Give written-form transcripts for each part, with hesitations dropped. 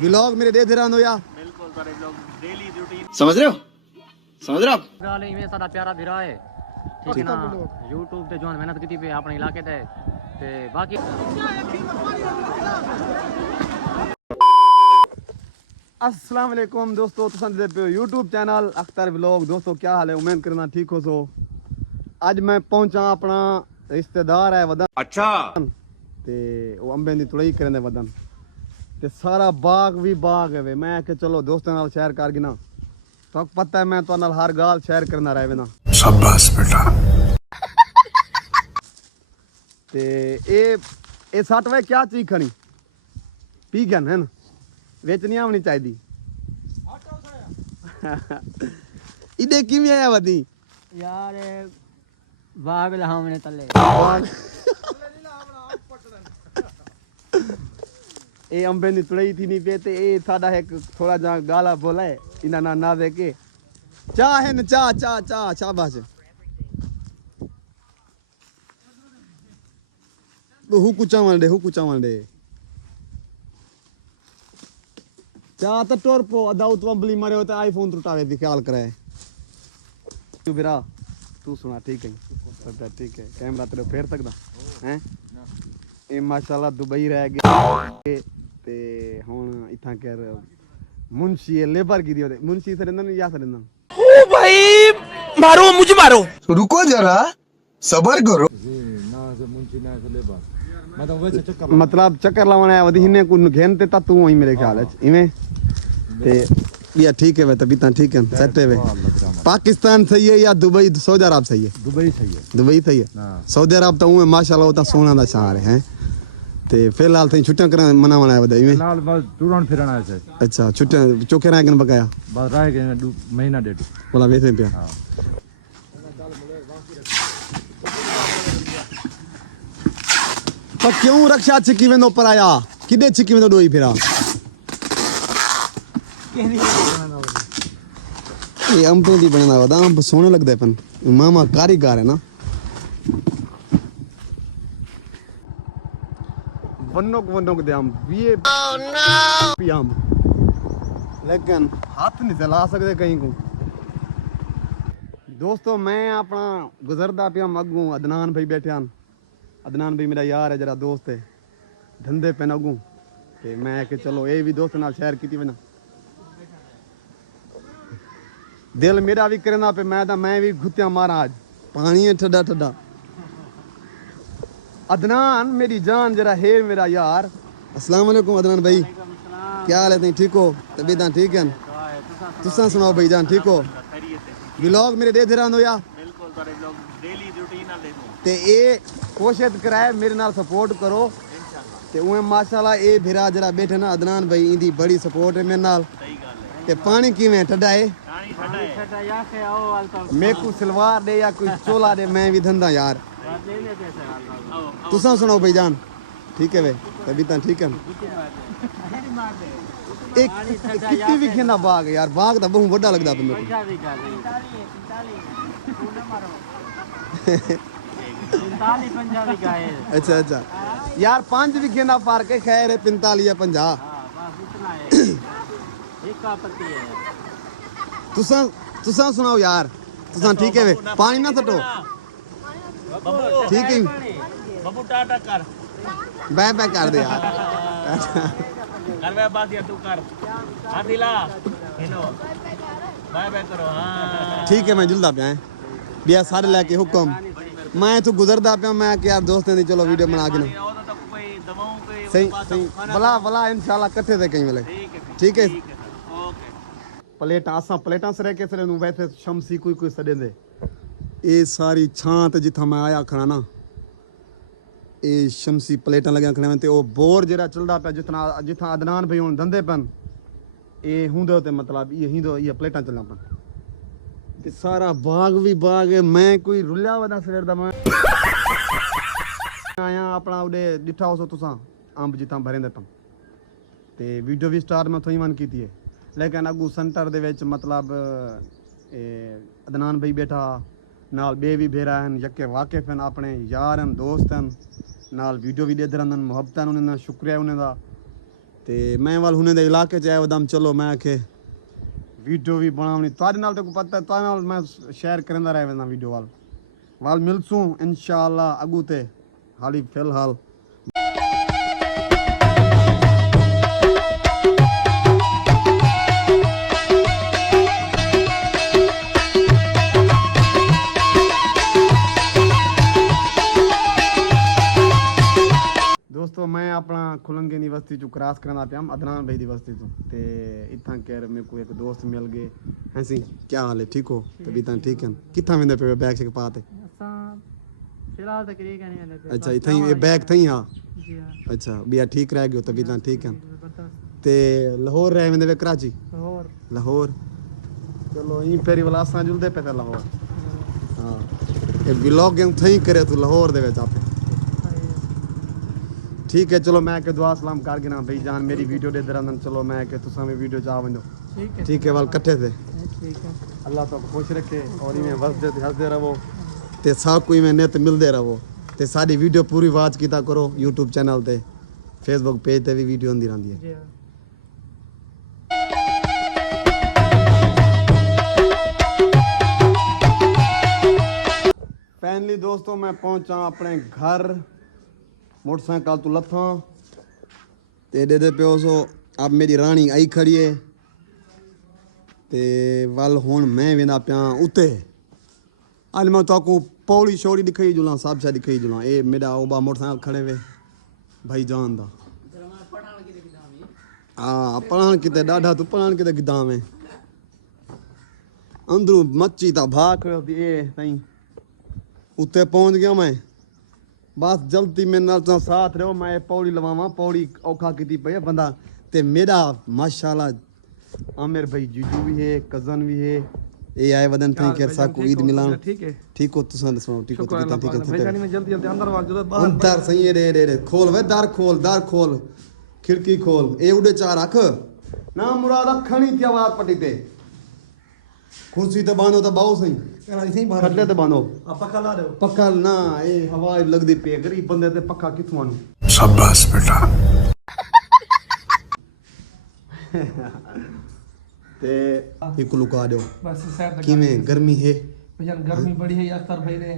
Vlog मेरे दे रहा या समझ रहे हो आप ਫਿਲਹਾਲ ਇਵੇਂ ਸਾਡਾ ਪਿਆਰਾ ਵੀਰਾ ਹੈ ਠੀਕ ਹੈ ਨਾ YouTube ਤੇ ਜੋ ਮਿਹਨਤ ਕੀਤੀ ਪਈ ਆਪਣੇ ਇਲਾਕੇ ਤੇ ਬਾਕੀ अस्सलाम वालेकुम दोस्तों तुसां दे पे YouTube चैनल अख्तर व्लॉग। दोस्तों क्या हाल है, उम्मीद करना ठीक हो सो। आज मैं पहुंचा अपना रिश्तेदार है वदन अच्छा ते वो अंबे दी तुड़ाई करने वदन ते सारा बाग भी बाग है वे। मैं कि चलो दोस्तों नाल शेयर कर गिना तो पता है मैं तो नाल हर गाल शेयर करना रहे ना। शाबाश बेटा ते ए सट वे क्या चीज खनी पी गन है ना विच नहीं आनी चाहिए। इधे किवें आया वदी ਯਾਰ ਬਾਗ ਲਹਾਵਣੇ ਤੱਲੇ ਇਹ ਅੰਬੇ ਦੀ ਤੁੜਾਈ ਥੀ ਨਹੀਂ ਪਏ ਤੇ ਇਹ ਸਾਡਾ ਇੱਕ ਥੋੜਾ ਜਿਹਾ ਗਾਲਾ ਬੋਲਾ ਹੈ ਇਹਨਾਂ ਨਾਲ ਨਾ ਦੇ ਕੇ ਚਾਹ ਹੈ ਨਾ ਚਾਹ ਸ਼ਾਬਾਸ਼ ਹੁਕੂ ਚਾਵੰਡੇ ਚਾਹ ਤਾਂ ਟੋਰ ਪੋ ਅਦਾਉ ਤੂੰ ਅੰਬਲੀ ਮਾਰਿਓ ਤੇ ਆਈਫੋਨ ਟੁੱਟਾਵੇ ਦੀ ਖਿਆਲ ਕਰੇ ਤੂੰ ਵੀਰਾ ਤੂੰ ਸੁਣਾ ਠੀਕ ਹੈ ਸਭ ਠੀਕ ਹੈ ਕੈਮਰਾ ਤੇਰੇ ਫੇਰ ਸਕਦਾ ਹੈ ਇਹ ਮਾਸ਼ਾਅੱਲਾ ਦੁਬਈ ਰਹਿ ਗਏ ਤੇ ਹੁਣ ਇੱਥਾਂ ਕਰ ਮੁਨਸ਼ੀ ਲੇਬਰ ਕੀ ਦੀ ਉਹਦੇ ਮੁਨਸ਼ੀ ਸੇ ਰਹਿੰਦਾ ਨਹੀਂ ਜਾ ਰਹਿੰਦਾ ओ भाई मारो मुझे मारो रुको जरा सबर करो मतलब चक्कर लावण आया वधी हिने को घेन ते ता तू वही मेरे ख्याल है इवें ते या ठीक है वे तभी ता ठीक है सेट है वे पाकिस्तान सही है या दुबई सऊदी अरब सही है दुबई सही है सऊदी अरब तो वो माशाल्लाह वो ता सोना दा शहर है ते फिलहाल थे छुट्टियां कर मनावण आया वदा इवें फिलहाल बस टूरण फिरण आया से अच्छा छुट्टियां चोखे रह गन बकाया बस रह गए महीना डेढ़ बोला वैसे पे हां पर क्यों रक्षा चिकी वेंदो पर आया किदे चिकी वेंदो डोई फिरा ये अंब दी बनना वदा अंब सोने लगदे पन मामा कारीगर है ना वन्नोक दे अंब ये पी अंब लेकिन हाथ नहीं चला सकते कहीं को। दोस्तों मैं अपना गुजरदा पिया अगू अदनान भाई बैठे हैं। अदनान भाई मेरा यार है जरा दोस्त है धंधे पे अगू ते मैं कि चलो ये भी दोस्त नाल शेयर की ना दिल मेरा भी करना पे मैं भी घुत्तियां मारा आज पानी है ठड्डा ठड्डा। अदनान मेरी जान जरा है मेरा यार। अस्सलाम वालेकुम अदनान भाई क्या हाल है तुम ठीक हो तबीयत ठीक है तुसा सुनाओ भाई जान ठीक हो व्लॉग मेरे दे रहा या ते ए कोशिश कराए मेरे नाल सपोर्ट करो ते उहे माशाल्लाह ए भिरा जरा बैठे ना अदनान भाई इंदी बड़ी सपोर्ट है मेरे नाल ते पानी किवें ठड्डा है मैं को सलवार दे या कोई चोला दे मैं भी धंधा यार तुसा सुनाओ भाई जान ठीक है वे तभी ता ठीक है एक कितनी भी खेना बाग यार बाग दा बहुत बड़ा लगदा बंदे को अच्छा यार 5 भी खेना पार के खैर है 45 या 50 तुसा सुनाओ यार तुसा ठीक है वे पानी ना सटो ठीक है ਬੱਬੂ ਟਾਟਾ ਕਰ बे कर दे यार ਕਰ ਵੇ ਬਾਤ ਤੂੰ ਕਰ ਆ ਦਿਲਾ ਇਹਨੋ ਬਾਏ ਬਾਏ ਕਰੋ ਹਾਂ ठीक है मैं जुलदा पे बिया सारे लेके हुक्म मैं तो गुजरदा पे मैं कि यार दोस्तों दी चलो वीडियो बना के ना ਉਹਦਾ ਤਾਂ ਕੋਈ ਦਵਾਉਂ ਕੋਈ सही भला इंशाल्लाह इकट्ठे थे कहीं मिले ठीक है ਓਕੇ प्लेटा असा प्लेटा से रह के सरे वैसे शमसी कोई सड़े दे ये सारी छां ते जिथा मैं आया खड़ा ना ये शमसी प्लेटा लगे खड़े ते ओ बोर जेड़ा चलदा पे जिथा अदनान भाई हुन धंधे पन ये हुंदे ते मतलब ये हिंदो ये प्लेटा चलना पन ते सारा बाग भी बाग है मैं कोई रुलिया वदा सवेर दा मैं आया अपना उडे डिठा हो सो तुसा अंब जिथा भरेंदे पन ते वीडियो भी स्टार्ट में थोई मन कीती है लेकिन अगू सेंटर दे विच मतलब अदनान भाई बैठा नाल बे भी भेरा हैं यके वाकिफ हैं अपने यार हैं दोस्त हैं नाल वीडियो भी दे रहंदन मुहब्बत उन्हें शुक्रिया उन्हें दा ਤੇ ਮੈਂ ਵੱਲ ਹੁਣੇ ਦੇ ਇਲਾਕੇ ਚ ਆਇਆ ਵਦਮ ਚਲੋ ਮੈਂ ਆਖੇ ਵੀਡੀਓ ਵੀ ਬਣਾਉਣੀ ਤੁਹਾਡੇ ਨਾਲ ਤੇ ਕੋ ਪਤਾ ਤੁਹਾਡੇ ਨਾਲ ਮੈਂ ਸ਼ੇਅਰ ਕਰਦਾ ਰਹਿ ਵੰਦਾ ਵੀਡੀਓ ਵੱਲ ਮਿਲਸੂ ਇਨਸ਼ਾਅੱਲਾ ਅਗੂ ਤੇ ਹਾਲੀ ਫਿਲਹਾਲ दोस्तों मैं अपना खुलंगे दी बस्ती चो क्रॉस करना पिया अदनान भाई दी बस्ती तो ते इतना कह मेरे को एक दोस्त मिल गए हैं सी क्या हाल है ठीक हो तभी ता ठीक है कितना वेंदे पे बैग से पाते फिलहाल तक ये कहने वाले अच्छा इतना ही बैग थई हां जी हां अच्छा बिया ठीक रह गयो तभी ता ठीक है ते लाहौर रह वेंदे वे कराची लाहौर चलो ई फेरी वाला असा जुलदे पे ते लाहौर हां ये व्लॉगिंग थई करे तू लाहौर दे विच आपे ठीक है चलो मैं के दुआ सलाम कर गिना भाई जान मेरी वीडियो दे दरन चलो मैं के तुसा में वीडियो जा वंदो ठीक है वाल इकट्ठे थे ठीक है अल्लाह तो खुश रखे और इवें वसदे ते हसदे रहो ते सब कोई में नित मिलदे रहो ते साडी वीडियो पूरी वाच कीता करो YouTube चैनल ते Facebook पेज ते भी वीडियो आंदी रहंदी है जी हां फाइनली दोस्तों मैं पहुंचा अपने घर मोटरसाइकिल तो लथा ते दे पियो सो अब मेरी रानी आई खड़ी है ते वल हुन मैं वेंदा पिया उते अल मैं ताको पौड़ी शौड़ी दिखाई जुला सब छा दिखाई जुला ए मेरा ओबा मोटरसाइकिल खड़े वे भाई जान दा हां पढ़ान किते डाढा तू पढ़ान किते गिदाम है अंदरू मच्छी ता भाग ए तई उते पहुंच गया मैं बस जल्दी मेरे नाल तो साथ रहो मैं पौड़ी लवावा पौड़ी औखा की पे बंदा ते मेरा माशाल्लाह आमिर भाई जीजू भी है कजन भी है ये आए वदन थैंक यू सा को ईद मिलान ठीक हो तुसा दसो ठीक हो ठीक है भाई मैं जल्दी जल्दी अंदर वाल जो बाहर अंदर सही रे खोल वे दार खोल खिड़की खोल ए उड़े चार रख ना मुराद खणी थी आवाज पटी ते कुर्सी ते बांधो तो बाऊ सही खटले ते बांधो पक्का ला रहे हो पक्का ना ए हवा लगदी पे गरीब बंदे ते पक्का किथों आनू शाबाश बेटा ते एक लुका दो बस साइड तक किवें गर्मी है भैया गर्मी बड़ी है अख्तर भाई ने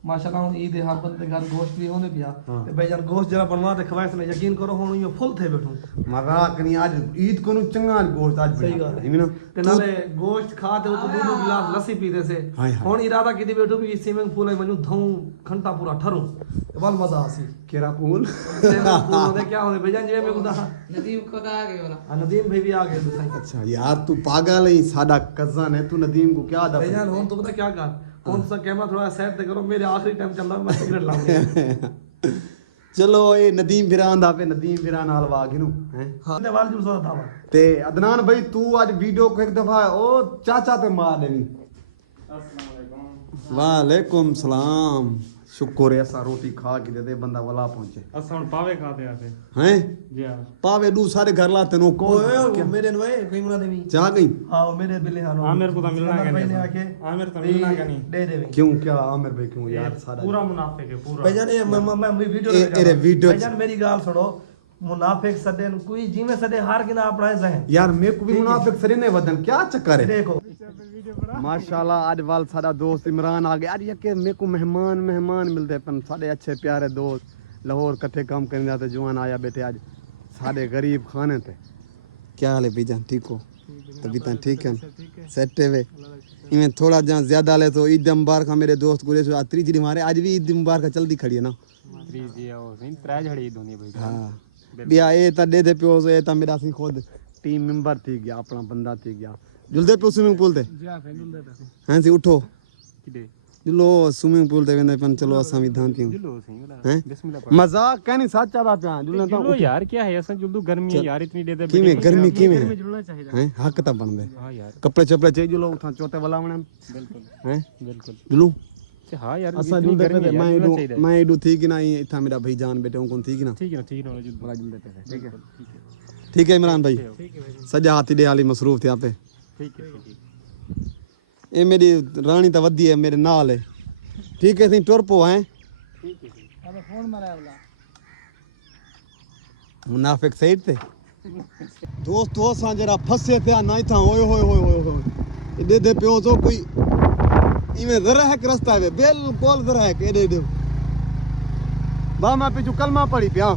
माशाल्लाह हुन ईद हर बंदे घर गोश्त भी होने पिया ते भाई जान गोश्त जरा बनवा दे खवाइस ने यकीन करो हुन यो फुल थे बैठो मजाक नहीं आज ईद को नु चंगा गोश्त आज सही गल है ना ते नाले गोश्त खा ते तो दो गिलास लस्सी पीते से हुन इरादा कीती बैठो भी स्विमिंग पूल में मनु धऊ घंटा पूरा ठरू ते बल मजा आसी केरा पूल स्विमिंग पूल दे क्या होने भैया जी में कुदा नदीम खुद आ गए वाला नदीम भाई भी आ गए तो सही अच्छा यार तू पागल है सादा कजन है तू नदीम को क्या दा भैया हुन तो पता क्या कर कौन सा कैमरा थोड़ा सेट ते करो मेरे आखिरी टाइम चल रहा मैं सिगरेट लाऊंगा चलो ये नदीम फिरान दा पे नदीम फिरान नाल वा गिनु हैं हां ने वाल जुल सा दावा ते अदनान भाई तू आज वीडियो को एक दफा ओ चाचा ते मार देवी अस्सलाम वालेकुम वालेकुम सलाम शुक्र है सा रोटी खा के दे बंदा वला पहुंचे असा हुन पावे खाते आते हैं जी हां पावे दू सारे घर लाते नो को ओए मेरे नोए कहीं मुना देवी जा गई हां मेरे बिले हां आमिर को तो मिलना है भाई ने आके आमिर तो मिलना का नहीं दे देवे क्यों क्या आमिर भाई क्यों यार सारा पूरा मुनाफिक है पूरा भैया ने मैं वीडियो एरे वीडियो भैया मेरी गाल छोड़ो मुनाफिक सदे कोई जी में सदे हार के ना अपना जहन यार मेरे को भी मुनाफिक सरे ने वदन क्या चक्कर है देखो माशाल्लाह आज वाल सारा दोस्त इमरान आ गया यार ये के मेरे को मेहमान मिलते पन सारे अच्छे प्यारे दोस्त लाहौर इकट्ठे काम करने जाते जवान आया बेटे आज सारे गरीब खाने थे क्या हाल है भैया ठीक हो तभी तो ठीक है सेट वे इवें थोड़ा जहाँ ज्यादा ले तो ईद मुबारक का मेरे दोस्त गुरे से तीसरी हमारे आज भी ईद मुबारक जल्दी खड़ी है ना हाँ बिया ए ता दे पियो ए ता मेरा सी खुद टीम मेंबर थी गया अपना बंदा थी गया जुलदे पियो स्विमिंग पूल ते हैं सी उठो जुलो स्विमिंग पूल ते वेंदे पन चलो असा भी धान पियो हैं मजाक कहनी सच्चा दा पिया जुलने ता जुल्लो यार क्या है ऐसा जुल्लू गर्मी है यार इतनी दे दे किवें गर्मी किवें जुलना चाहिए हैं हक ता बनदे हां यार कपड़े चपड़े चाहिए जुलो उठा चोटे वाला बने बिल्कुल हैं बिल्कुल जुलू हां यार असा जुलदे पे मैं इडू थी कि ना इथा मेरा भाई जान बेटे उनको थी कि ना ठीक है जुल्लो बड़ा जुलदे पे ठीक है ठीक है इमरान भाई सजा हाथी दे वाली मसरूफ थे आप पे ठीक है ये मेरी रानी तो वधी है मेरे नाल है ठीक है सी टुर पो हैं अब फोन मरा वाला मुनाफिक साइड ते दोस्तों असां जरा फसे थे ना इथा ओए होए होए होए होए एडे दे पियो तो कोई इवें जरा है रास्ता है बिल्कुल जरा है एडे दे बा मैं पिछु कलमा पढ़ी पिया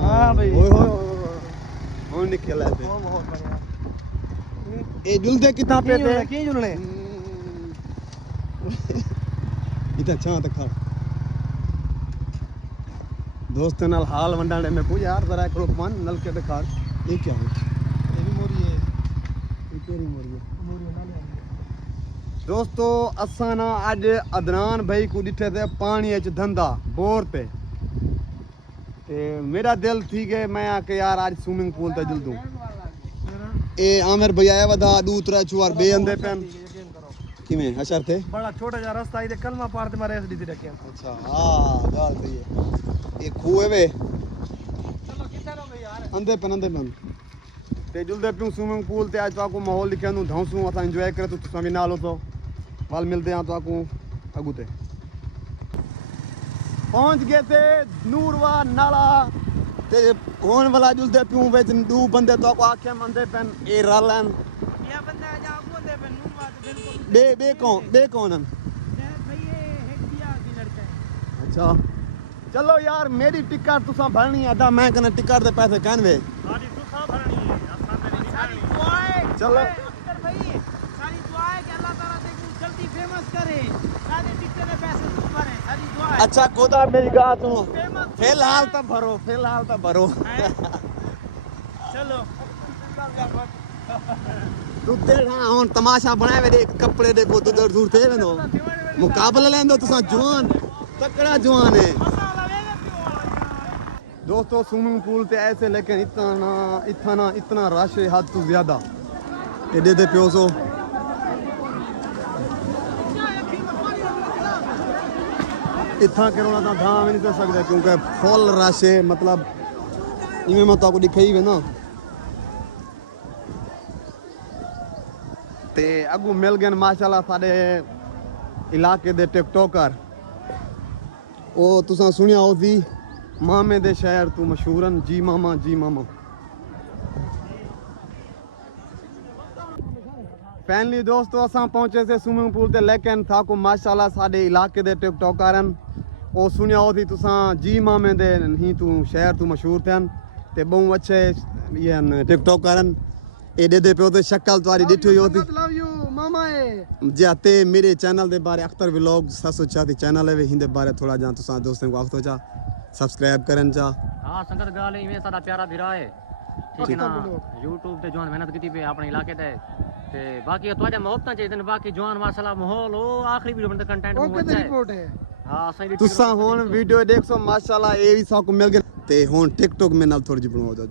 हाँ भाई। ओए होए होए निकल आते बहुत बढ़िया ए जुलदे किथा पे थे की जुलने इतना छां तक खड़ दोस्तों नाल हाल वंडाने में पूछ यार जरा करो मन नलके पे खड़ ये क्या है ये भी मोरी है ये केरी मोरी है मोरी नाले दोस्तों असां ना आज अदनान भाई को दिठे थे पानी च धंधा बोर पे ते मेरा दिल थी कि मैं आके यार आज स्विमिंग पूल ते जुल दूं ए आमिर भैया आया वदा दूसरा चुआर बे अंदे पेन किवें हशर थे बड़ा छोटा जा रास्ता इधर कलमा पार ते मारे एसडी रखे अच्छा हां गाल सही है ये खूह है वे चलो किथे रो भाई यार अंदे पे ते जुलदे पियूं स्विमिंग पूल ते आज ताको माहौल लिखे नु धांसू असा एंजॉय करे तो तुसा भी नाल हो तो वाल मिलते हैं ताको अगू ते पहुंच गए थे नूरवा नाला ते कौन वाला जुलदे पियूं विच दू बंदे ताको आखे मंदे पेन ए रलन ये बंदा जा बोलते पे नूरवा तो बिल्कुल बे कौन हन भाई ये हेक्टिया की लड़का है अच्छा चलो यार मेरी टिकट तुसा भरनी है अदा मैं कने टिकट दे पैसे कहनवे सारी तुसा भरनी है असां ते नहीं सारी भरनी दुआएं चलो। अख्तर भाई सारी दुआएं कि अल्लाह ताला तेको जल्दी फेमस करे सारे टिकट के पैसे तू भरे सारी दुआएं अच्छा खुदा मेरी बात सुनो फिलहाल तो भरो चलो तू देखा हुन तमाशा बनाए वे कपड़े देखो तू दूर थे वेंदो मुकाबला लेंदो तुसा जवान तकड़ा जवान है मसाला वेगा क्यों दोस्तों स्विमिंग पूल ते ऐसे लेकिन इतना रश है हद तो ज्यादा एडे दे पियो सो इतना करोना तो धाम नहीं कर सकते क्योंकि फुल रश है मतलब इवें मैं तो दिखाई वे ना ते अगू मिल गए माशाल्लाह साडे इलाके दे टिकटॉकर ओ तुसा सुनिया हो सी मामे दे शहर तू मशहूरन जी मामा फाइनली दोस्तों असां पहुंचे से स्विमिंग पूल ते लेकिन था को माशाल्लाह साडे इलाके दे टिकटॉकरन ओ सुनिया हो सी तुसा जी मामे दे ही तू शहर तू मशहूर थन ते बहु अच्छे ये टिकटॉकरन एडे दे पे तो शक्ल तुम्हारी दिठी होती लव यू मामा है जाते मेरे चैनल दे बारे अख्तर व्लॉग 704 चैनल है वे हिंदे बारे थोड़ा जान तुसा दोस्तों को आखतो चा सब्सक्राइब करन चा हाँ संगत गाल इवें साडा प्यारा भिरा है ठीक है ना YouTube ते जवान मेहनत कीती पे अपने इलाके ते बाकी तुहाडे मोहब्बतां चाहिए ने बाकी जवान माशाल्लाह माहौल ओ आखिरी वीडियो बनदा कंटेंट बहुत अच्छा है रिपोर्ट है हां सही तुसा हुन वीडियो देखो माशाल्लाह ए भी साको मिल गए ते हुन टिकटॉक में नाल थोड़ी जी बनवा दो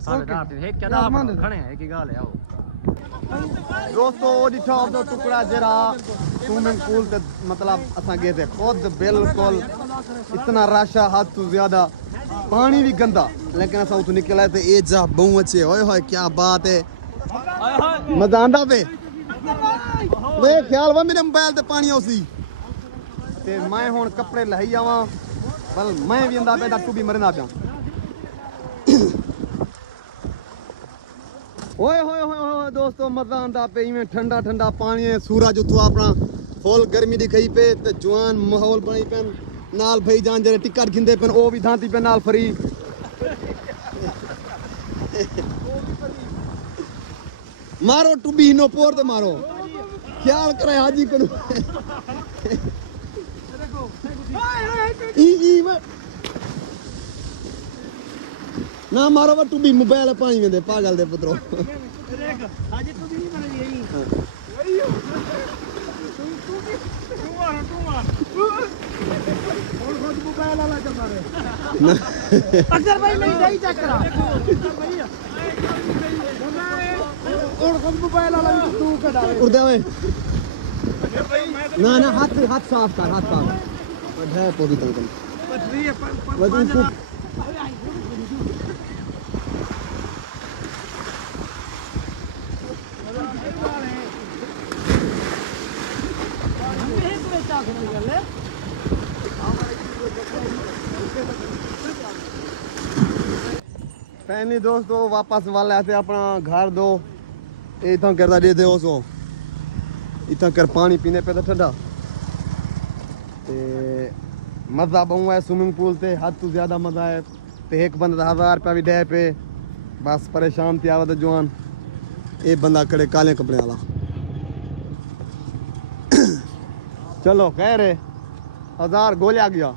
है क्या दा खणे है की गाल है आओ दोस्तों डिठा दो टुकड़ा जरा स्विमिंग पूल ते मतलब असा गए थे खुद बिल्कुल इतना राशा हद तो ज्यादा पानी भी गंदा लेकिन असा उतो निकल आए थे ए जा बहु अच्छे ओए होए क्या बात है मजा आंदा पे वे ख्याल वा मेरे मोबाइल ते पानी आउसी ते मैं हुन कपड़े लही आवां बल मैं भी अंदा पे तू भी मरना पिया ओए होए होए दोस्तों मजा आंदा पे इवें ठंडा ठंडा पानी है सूरज उतो अपना फुल गर्मी दिखाई पे ते जवान माहौल बनी पेन नाल भाई जान जरे टिकट खिंदे पेन ओ भी धांती पे नाल फ्री मारो टुबी नो पोर ते मारो ख्याल करे हाजी करू ई ना मारो वो टुबी मोबाइल पानी में दे पागल दे पुत्रो आज तू भी नहीं बन गई और खुद मोबाइल वाला चल रहा है अक्सर भाई नहीं दही चक्रा और खुद मोबाइल वाला भी तू कटावे उड़दे ओए ना ना हाथ साफ कर हाथ साफ है पोदी तक पथरी है वजन को फैनी दोस्तों वापस वाले आते अपना घर दो इतना करता दे दो सो इतना कर पानी पीने पे तो ठंडा ते मज़ा बहु है स्विमिंग पूल ते हद तो ज़्यादा मज़ा है ते एक बंदा 1000 रुपया भी दे पे बस परेशान थी आवा जवान ये बंदा कड़े काले कपड़े वाला चलो कह रहे 1000 गोलिया गया